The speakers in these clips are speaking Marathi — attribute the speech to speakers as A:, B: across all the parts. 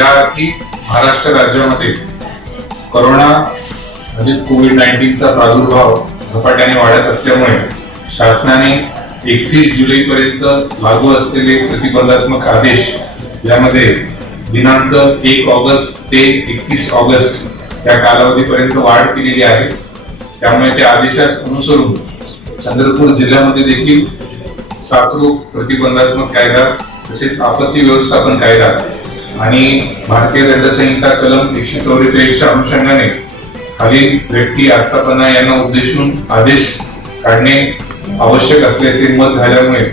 A: ज्या की महाराष्ट्र राज्यामध्ये करोना म्हणजेच कोविड नाईन्टीनचा प्रादुर्भाव झपाट्याने वाढत असल्यामुळे शासनाने एकतीस जुलै पर्यंत लागू असलेले प्रतिबंधात्मक आदेश यामध्ये दिनांक एक ऑगस्ट ते एकतीस ऑगस्ट या कालावधीपर्यंत वाढ केलेली आहे. त्यामुळे त्या आदेशास अनुसरून चंद्रपूर जिल्ह्यामध्ये देखील साथरोग प्रतिबंधात्मक कायदा तसेच आपत्ती व्यवस्थापन कायदा आणि भारतीय दंडसंहिता कलम एकशे चौवेचाळीसच्या अनुषंगाने खालील व्यक्ती आस्थापना यांना उद्देशून आदेश काढणे आवश्यक असल्याचे मत झाल्यामुळे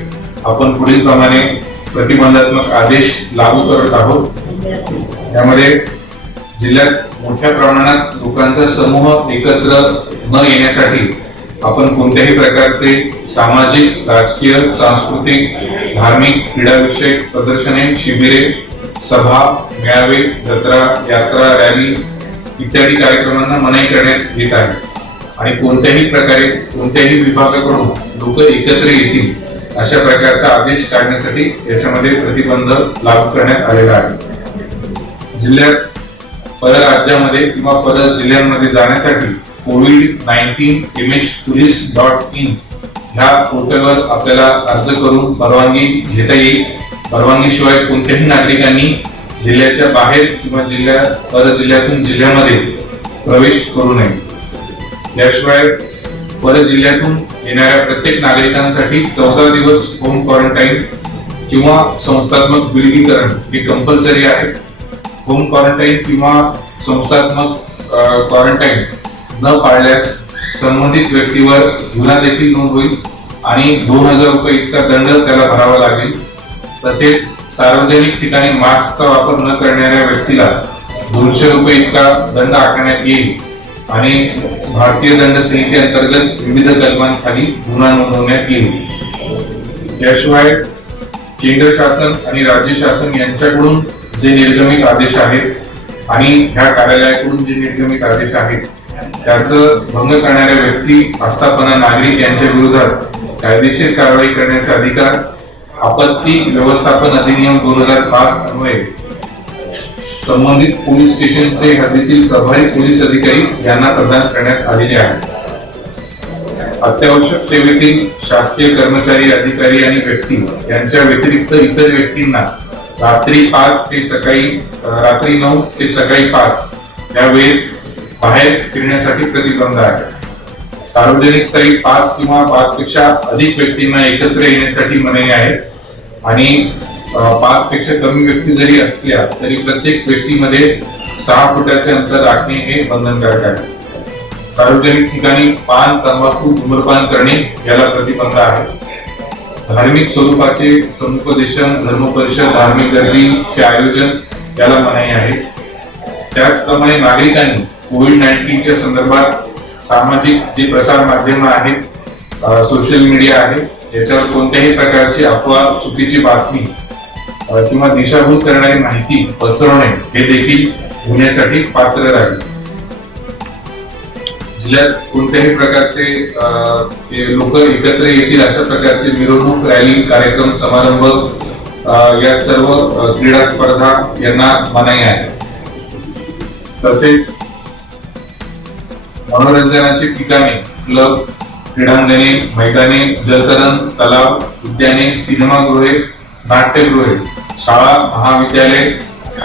A: आपण पुढील प्रमाणे प्रतिबंधात्मक आदेश लागू करत आहोत. यामध्ये जिल्ह्यात मोठ्या प्रमाणात लोकांचा समूह एकत्र न येण्यासाठी आपण कोणत्याही प्रकारचे सामाजिक राजकीय सांस्कृतिक धार्मिक क्रीडाविषयक प्रदर्शने शिबिरे सभा मेळावे जत्रा यात्रा रॅली इत्यादी कार्यक्रमांना मनाई करण्यात येत आहे. आणि कोणत्याही प्रकारे कोणत्याही विभागाकडून लोक एकत्र येतील अशा प्रकारचा आदेश काढण्यासाठी याच्यामध्ये प्रतिबंध लागू करण्यात आलेला आहे. जिल्ह्यात परराज्यामध्ये किंवा पर जिल्ह्यांमध्ये जाण्यासाठी covid nineteen M H police dot in ह्या पोर्टलवर आपल्याला अर्ज करून परवानगी घेता येईल. परवानगीशिवाय कोणत्याही नागरिकांनी जिल्ह्याच्या बाहेर किंवा जिल्ह्या पर जिल्ह्यातून जिल्ह्यामध्ये प्रवेश करू नये. याशिवाय पर जिल्ह्यातून येणाऱ्या प्रत्येक नागरिकांसाठी चौदा दिवस होम क्वारंटाईन किंवा संस्थात्मक विलगीकरण हे कंपल्सरी आहे. होम क्वारंटाईन किंवा संस्थात्मक क्वारंटाईन न पाळल्यास संबंधित व्यक्तीवर गुन्हा देखील नोंद होईल आणि दोन हजार रुपये इतका दंड त्याला भरावा लागेल. तसेच सार्वजनिक ठिकाणी मास्कचा वापर न करणाऱ्या व्यक्तीला दोनशे रुपये इतका दंड आकारण्यात येईल आणि भारतीय दंड संहितेअंतर्गत विविध कलमांखाली गुन्हा नोंदवण्यात येईल. याशिवाय केंद्र शासन आणि राज्य शासन यांच्याकडून जे निर्गमित आदेश आहेत आणि ह्या कार्यालयाकडून जे निर्गमित आदेश आहेत त्याचं भंग करणाऱ्या व्यक्ती आस्थापना नागरिक यांच्या विरोधात कायदेशीर कारवाई करण्याचा अधिकार आपत्ती व्यवस्थापन अधिनियम दोन हजार पाच अन्वये संबंधित पोलीस स्टेशनचे हद्दीतील प्रभारी पोलीस अधिकारी यांना प्रदान करण्यात आलेले आहे. अत्यावश्यक सेवेतील शासकीय कर्मचारी अधिकारी आणि व्यक्ती यांच्या व्यतिरिक्त इतर व्यक्तींना रात्री पाच ते सकाळी रात्री नऊ ते सकाळी पाच या वेळेत बाहेर फिरण्यासाठी प्रतिबंध आहे. सार्वजनिक स्थळी पाच किंवा पाच पेक्षा अधिक व्यक्तींना एकत्र येण्यासाठी मनाई आहे. आणि पाच पेक्षा कमी व्यक्ती जरी असल्या तरी प्रत्येक व्यक्तीमध्ये सहा फुटाचे अंतर राखणे हे बंधनकारक आहे. सार्वजनिक ठिकाणी पान तंबाखू धूम्रपान करणे याला प्रतिबंध आहे. धार्मिक स्वरूपाचे समुपदेशन धर्मपरिषद धार्मिक गर्दीचे आयोजन याला मनाई आहे. त्याचप्रमाणे नागरिकांनी कोविड नाईन्टीनच्या संदर्भात सामाजिक जे प्रसार माध्यम आहेत सोशल मीडिया आहे याच्यावर कोणत्याही प्रकारची अफवा चुकीची बातमी किंवा दिशाभूत करणारी माहिती पसरवणे हे देखील होण्यासाठी पात्र राहील. जिल्ह्यात कोणत्याही प्रकारचे लोक एकत्र येतील अशा प्रकारचे मिरवणूक रॅली कार्यक्रम समारंभ या सर्व क्रीडा स्पर्धा यांना मनाई आहे. तसेच मनोरंजनाची ठिकाणे क्लब क्रीडांगणे मैदाने जलतरण तलाव उद्याने सिनेमागृहे नाट्यगृहे शाळा महाविद्यालय